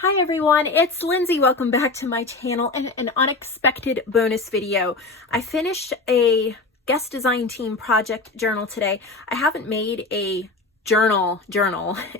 Hi everyone, it's Lindsay. Welcome back to my channel and an unexpected bonus video. I finished a guest design team project journal today. I haven't made a journal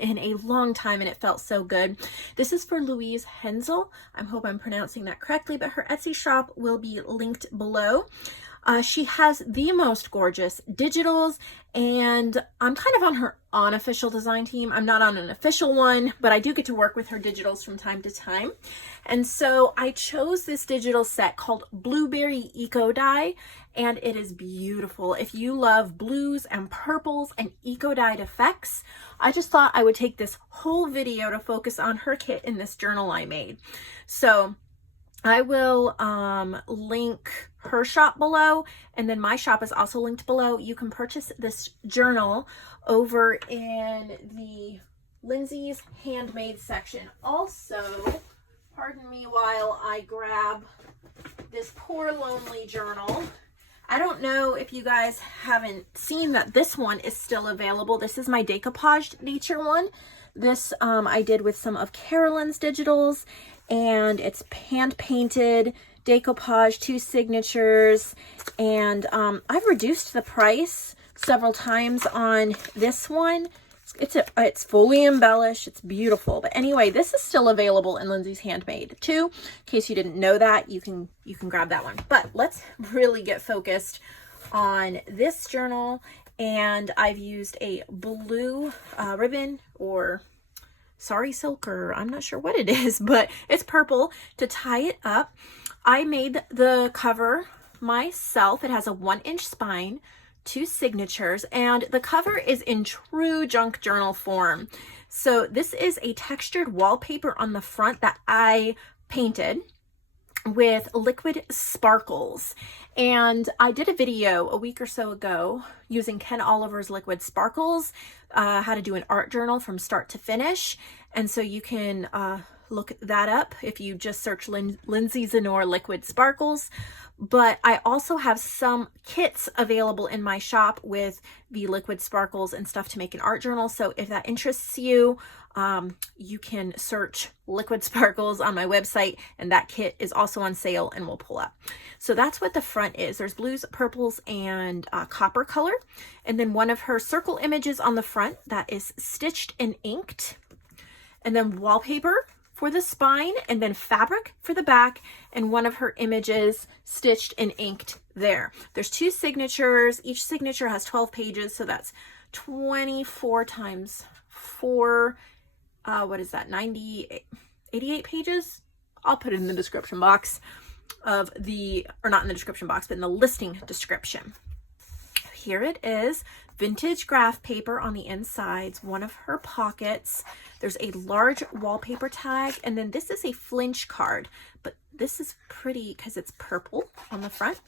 in a long time and it felt so good. This is for Luise Heinzl. I hope I'm pronouncing that correctly, but her Etsy shop will be linked below. She has the most gorgeous digitals, and I'm kind of on her unofficial design team. I'm not on an official one, but I do get to work with her digitals from time to time. And so I chose this digital set called Blueberry Eco Dye, and it is beautiful. If you love blues and purples and eco dyed effects, I just thought I would take this whole video to focus on her kit in this journal I made. So I will link her shop below, and then my shop is also linked below. You can purchase this journal over in the Lindsay's Handmade section. Also, pardon me while I grab this poor lonely journal. I don't know if you guys haven't seen that this one is still available. This is my decoupaged nature one. This I did with some of Carolyn's digitals, and it's hand painted, decoupage, 2 signatures, and I've reduced the price several times on this one. It's fully embellished, it's beautiful. But anyway, this is still available in Lindsay's Handmade too. In case you didn't know that, you can grab that one. But let's really get focused on this journal. And I've used a blue ribbon or sari silk, or I'm not sure what it is, but it's purple, to tie it up. I made the cover myself. It has a 1-inch spine, 2 signatures, and the cover is in true junk journal form. So this is a textured wallpaper on the front that I painted with liquid sparkles, and I did a video a week or so ago using Ken Oliver's liquid sparkles, how to do an art journal from start to finish. And so you can look that up if you just search Lindsay Zenor liquid sparkles. But I also have some kits available in my shop with the liquid sparkles and stuff to make an art journal. So if that interests you, you can search liquid sparkles on my website, and that kit is also on sale and will pull up. So that's what the front is. There's blues, purples, and copper color. And then one of her circle images on the front that is stitched and inked. And then wallpaper for the spine, and then fabric for the back, and one of her images stitched and inked there. There's 2 signatures. Each signature has 12 pages, so that's 24 times 4. What is that? 88 pages? I'll put it in the description box of the, or not in the description box, but in the listing description. Here it is. Vintage graph paper on the insides, one of her pockets. There's a large wallpaper tag, and then this is a flinch card, but this is pretty because it's purple on the front.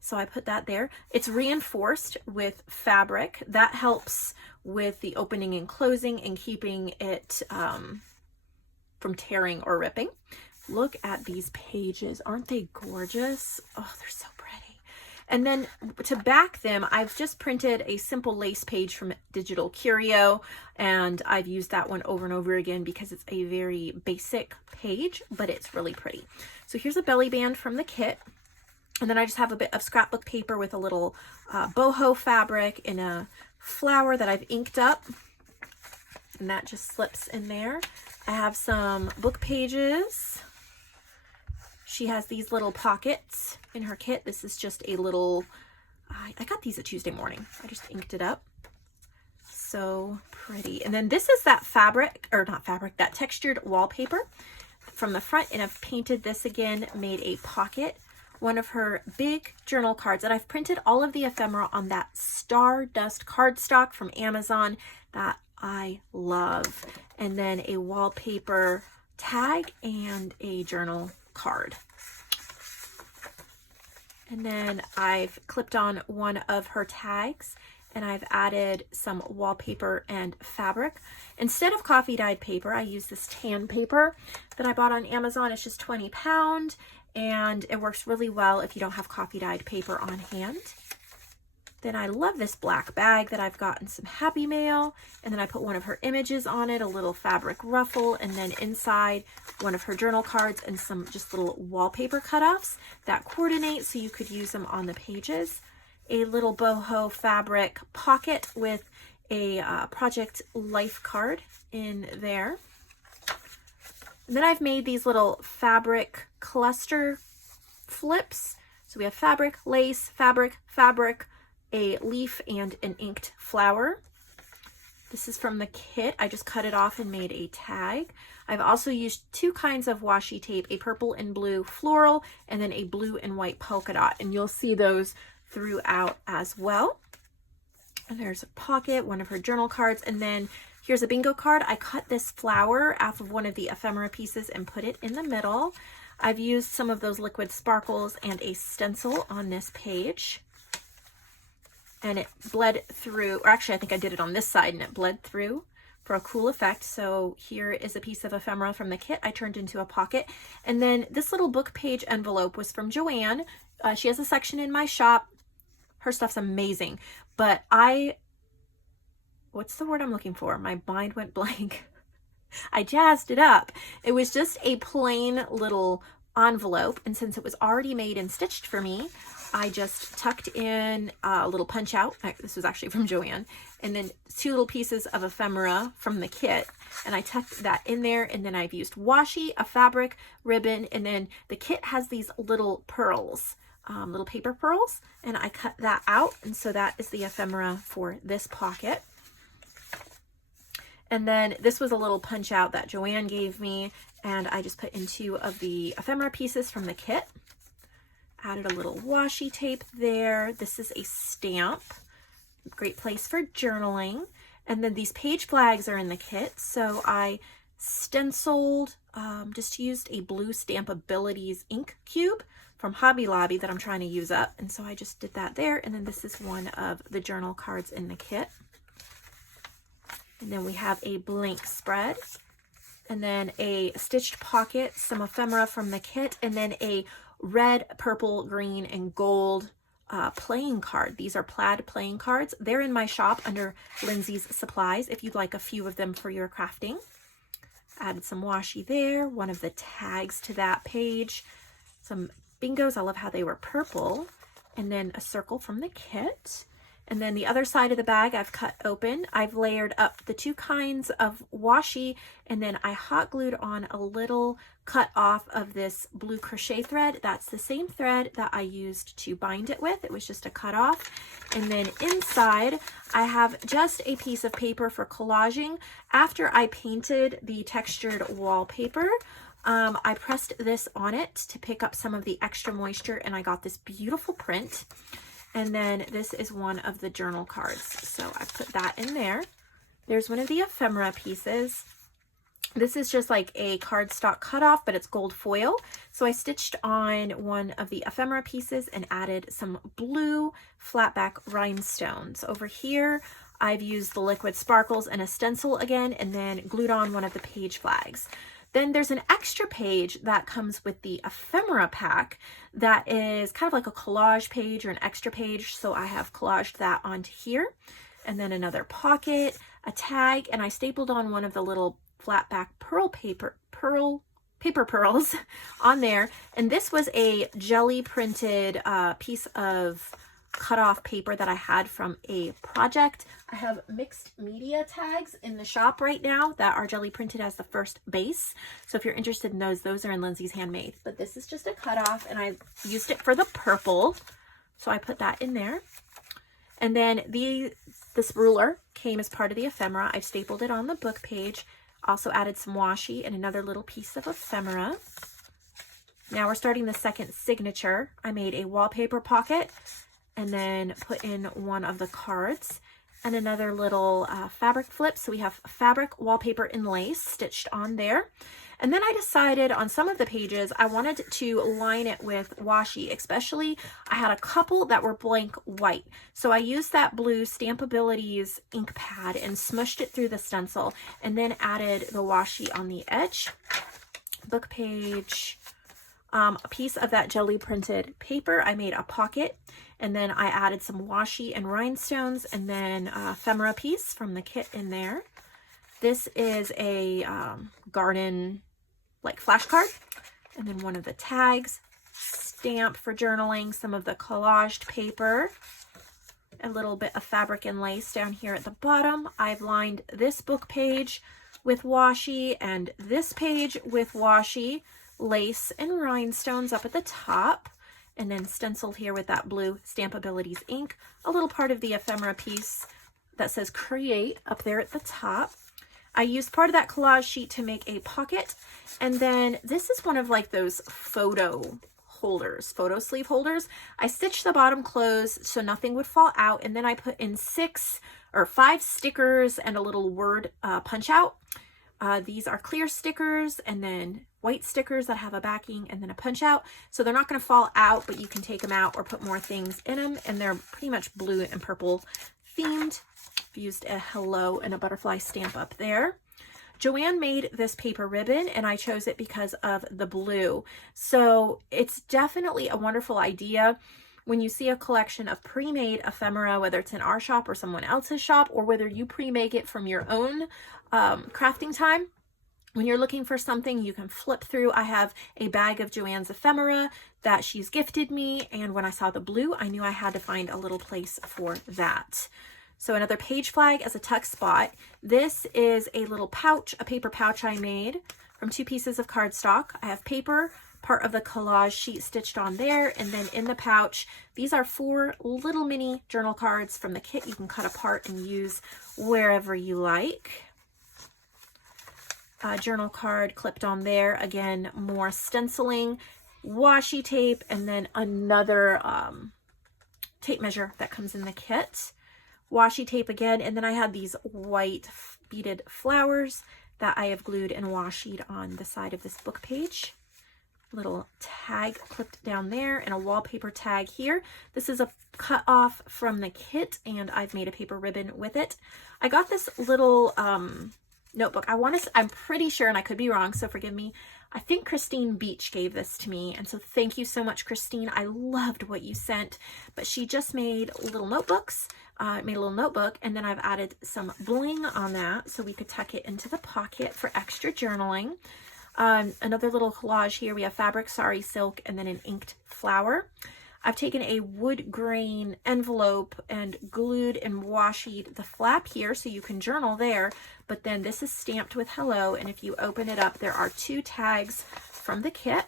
So I put that there. It's reinforced with fabric. That helps with the opening and closing and keeping it from tearing or ripping. Look at these pages. Aren't they gorgeous? Oh, they're so pretty. And then to back them, I've just printed a simple lace page from Digital Curio, and I've used that one over and over again because it's a very basic page, but it's really pretty. So here's a belly band from the kit. And then I just have a bit of scrapbook paper with a little boho fabric in a flower that I've inked up, and that just slips in there. I have some book pages. She has these little pockets in her kit. This is just a little, I got these a Tuesday morning. I just inked it up. So pretty. And then this is that fabric, or not fabric, that textured wallpaper from the front. And I've painted this again, made a pocket, one of her big journal cards. And I've printed all of the ephemera on that Stardust cardstock from Amazon that I love. And then a wallpaper tag and a journal card. And then I've clipped on one of her tags, and I've added some wallpaper and fabric. Instead of coffee dyed paper, I use this tan paper that I bought on Amazon. It's just 20 pound, and it works really well if you don't have coffee dyed paper on hand. Then I love this black bag that I've gotten some Happy Mail, and then I put one of her images on it, a little fabric ruffle, and then inside one of her journal cards and some just little wallpaper cutoffs that coordinate so you could use them on the pages. A little boho fabric pocket with a project life card in there. And then I've made these little fabric cluster flips. So we have fabric, lace, fabric, fabric, a leaf, and an inked flower. This is from the kit. I just cut it off and made a tag. I've also used two kinds of washi tape, a purple and blue floral, and then a blue and white polka dot. And you'll see those throughout as well. And there's a pocket, one of her journal cards, and then here's a bingo card. I cut this flower off of one of the ephemera pieces and put it in the middle. I've used some of those liquid sparkles and a stencil on this page. And it bled through, or actually I think I did it on this side and it bled through for a cool effect. So here is a piece of ephemera from the kit I turned into a pocket. And then this little book page envelope was from JoAnn. She has a section in my shop. Her stuff's amazing. But what's the word I'm looking for? My mind went blank. I jazzed it up. It was just a plain little envelope. And since it was already made and stitched for me, I just tucked in a little punch out. This was actually from JoAnn. And then two little pieces of ephemera from the kit. And I tucked that in there. And then I've used washi, a fabric, ribbon. And then the kit has these little pearls, little paper pearls. And I cut that out. And so that is the ephemera for this pocket. And then this was a little punch out that JoAnn gave me. And I just put in two of the ephemera pieces from the kit. Added a little washi tape there. This is a stamp. Great place for journaling. And then these page flags are in the kit. So I stenciled, just used a blue Stampabilities ink cube from Hobby Lobby that I'm trying to use up. And so I just did that there. And then this is one of the journal cards in the kit. And then we have a blank spread. And then a stitched pocket, some ephemera from the kit, and then a red, purple, green, and gold playing card. These are plaid playing cards. They're in my shop under Lindsay's Supplies if you'd like a few of them for your crafting. Added some washi there, one of the tags to that page, some bingos. I love how they were purple, and then a circle from the kit. And then the other side of the bag I've cut open. I've layered up the two kinds of washi, and then I hot glued on a little cut off of this blue crochet thread. That's the same thread that I used to bind it with. It was just a cut off. And then inside I have just a piece of paper for collaging. After I painted the textured wallpaper, I pressed this on it to pick up some of the extra moisture, and I got this beautiful print. And then this is one of the journal cards. So I put that in there. There's one of the ephemera pieces. This is just like a cardstock cutoff, but it's gold foil. So I stitched on one of the ephemera pieces and added some blue flatback rhinestones. Over here, I've used the liquid sparkles and a stencil again, and then glued on one of the page flags. Then there's an extra page that comes with the ephemera pack that is kind of like a collage page or an extra page. So I have collaged that onto here. And then another pocket, a tag, and I stapled on one of the little flat back paper pearls on there. And this was a jelly printed piece of cut off paper that I had from a project. I have mixed media tags in the shop right now that are jelly printed as the first base. So if you're interested in those are in Lindsay's Handmade. But this is just a cutoff, and I used it for the purple. So I put that in there. And then this ruler came as part of the ephemera. I've stapled it on the book page. Also added some washi and another little piece of ephemera. Now we're starting the second signature. I made a wallpaper pocket and then put in one of the cards and another little fabric flip. So we have fabric, wallpaper, and lace stitched on there. And then I decided on some of the pages I wanted to line it with washi, especially I had a couple that were blank white. So I used that blue Stampabilities ink pad and smushed it through the stencil and then added the washi on the edge. Book page, a piece of that jelly printed paper. I made a pocket, and then I added some washi and rhinestones, and then a ephemera piece from the kit in there. This is a garden like flashcard, and then one of the tags, stamp for journaling, some of the collaged paper, a little bit of fabric and lace down here at the bottom. I've lined this book page with washi and this page with washi, lace and rhinestones up at the top, and then stenciled here with that blue Stampabilities ink, a little part of the ephemera piece that says create up there at the top. I used part of that collage sheet to make a pocket, and then this is one of like those photo holders, photo sleeve holders. I stitched the bottom closed so nothing would fall out, and then I put in 5 stickers and a little word punch out. These are clear stickers and then white stickers that have a backing and then a punch out. So they're not going to fall out, but you can take them out or put more things in them. And they're pretty much blue and purple themed. I've used a hello and a butterfly stamp up there. JoAnn made this paper ribbon, and I chose it because of the blue. So it's definitely a wonderful idea when you see a collection of pre-made ephemera, whether it's in our shop or someone else's shop, or whether you pre-make it from your own crafting time. When you're looking for something, you can flip through. I have a bag of JoAnn's ephemera that she's gifted me, and when I saw the blue, I knew I had to find a little place for that. So another page flag as a tuck spot. This is a little pouch, a paper pouch I made from 2 pieces of cardstock. I have paper, part of the collage sheet stitched on there, and then in the pouch, these are 4 little mini journal cards from the kit you can cut apart and use wherever you like. A journal card clipped on there, again, more stenciling, washi tape, and then another tape measure that comes in the kit. Washi tape again, and then I had these white beaded flowers that I have glued and washied on the side of this book page. Little tag clipped down there and a wallpaper tag here. This is a cut off from the kit, and I've made a paper ribbon with it. I got this little notebook. I'm pretty sure, and I could be wrong, so forgive me. I think Christine Beach gave this to me, and so thank you so much, Christine. I loved what you sent, but she just made little notebooks. Made a little notebook, and then I've added some bling on that so we could tuck it into the pocket for extra journaling. Another little collage here. We have fabric, sari silk, and then an inked flower. I've taken a wood grain envelope and glued and washied the flap here so you can journal there, but then this is stamped with hello, and if you open it up, there are 2 tags from the kit.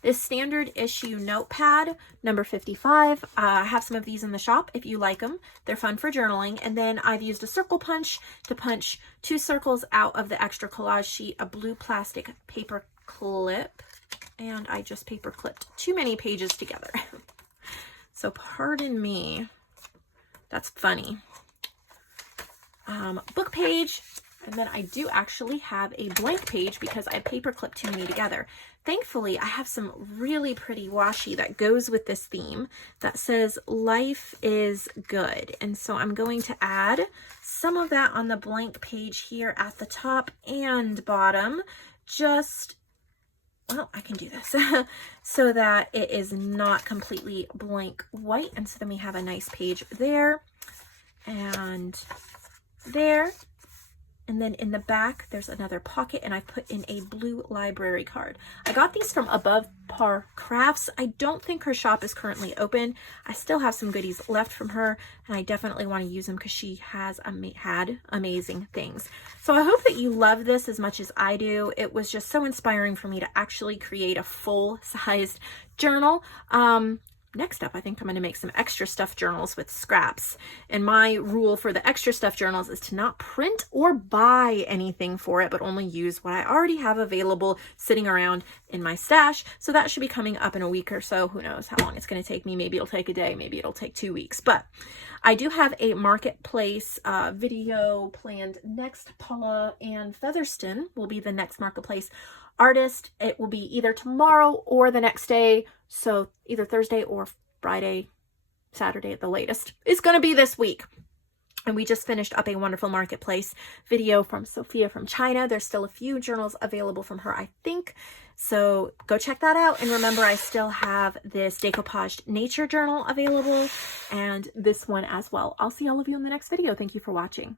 This standard issue notepad, number 55. I have some of these in the shop if you like them. They're fun for journaling. And then I've used a circle punch to punch 2 circles out of the extra collage sheet, a blue plastic paper clip, and I just paper clipped too many pages together. So pardon me. That's funny. Book page. And then I do actually have a blank page because I paper clipped too many together. Thankfully, I have some really pretty washi that goes with this theme that says life is good. And so I'm going to add some of that on the blank page here at the top and bottom. Well, I can do this so that it is not completely blank white. And so then we have a nice page there and there. And then in the back, there's another pocket, and I put in a blue library card. I got these from Above Par Crafts. I don't think her shop is currently open. I still have some goodies left from her, and I definitely want to use them because she has had amazing things. So I hope that you love this as much as I do. It was just so inspiring for me to actually create a full-sized journal. Next up, I think I'm going to make some extra stuff journals with scraps. And my rule for the extra stuff journals is to not print or buy anything for it, but only use what I already have available sitting around in my stash. So that should be coming up in a week or so. Who knows how long it's going to take me. Maybe it'll take a day. Maybe it'll take 2 weeks. But I do have a marketplace video planned next. Paula Ann Featherston will be the next marketplace artist. It will be either tomorrow or the next day. So either Thursday or Friday, Saturday at the latest. It's going to be this week. And we just finished up a wonderful marketplace video from Sophia from China. There's still a few journals available from her, I think. So go check that out. And remember, I still have this decoupaged nature journal available and this one as well. I'll see all of you in the next video. Thank you for watching.